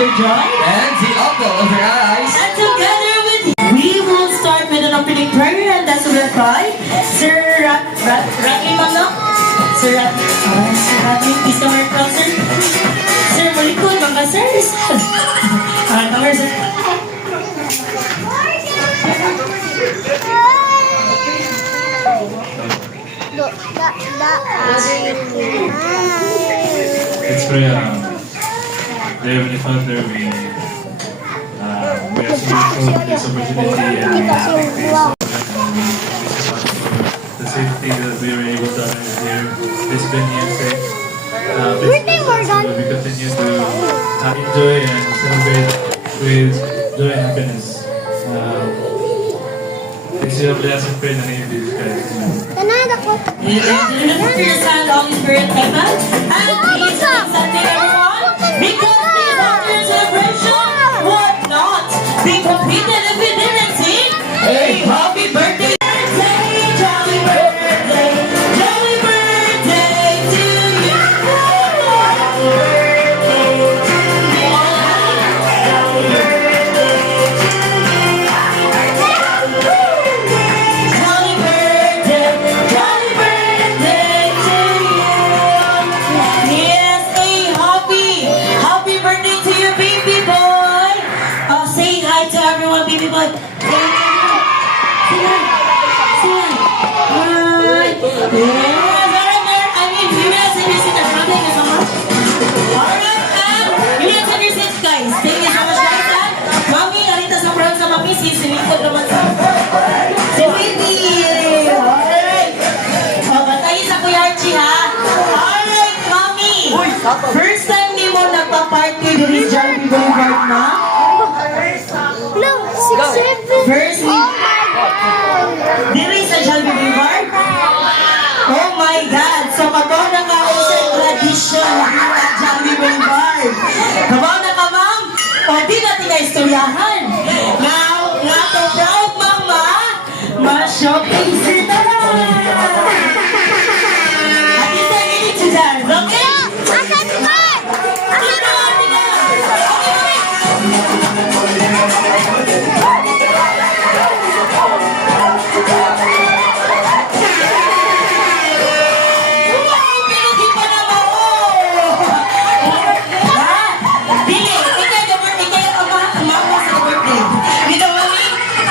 Sister Joy. And the uncle of her eyes. And together with you, we will start with an opening prayer, and that's will by Sir Rafi Manok. Sir Rafi, please come here closer. Sir, malikod, mga sirs. Come here, sir. Let's pray. Dear Heavenly Father, we are so grateful for this opportunity and we thank you so much for the safety that we were able to arrive here. This venue safe. We continue to enjoy and celebrate with joy and happiness. Please you bless and pray in the name of Jesus Christ. Holy Spirit, amen. And please Sunday, everyone. Because this afternoon celebration would not be completed if we didn't sing a happy birthday. Jolly birthday, jolly birthday to you. Jolly birthday to you. Jolly birthday to you. Jolly birthday, jolly birthday to you. Yes, a happy birthday to you, baby boy. Say hi to everyone, baby boy. Say hi. Say hi. Hi. Yes, I mean, you guys have your seat. Thank you so much. Alright, and you guys have your seats, guys. Thank you so much, guys. And Mami, narita sa front sa Mami, sinikot naman sa si baby. Alright. Batayin sa Kuya Archie, ha? Alright, Mami. First time ni mo nagpa-party dito sa Jollibee Boulevard na? First week. Dito sa Jollibee Boulevard? Oh my God! So, kabaw na ka sa tradition ng Jollibee Boulevard. Kabaw na ka, ma'am? O, di natin na-istoryahan. Now, to proud mama, ma-showcase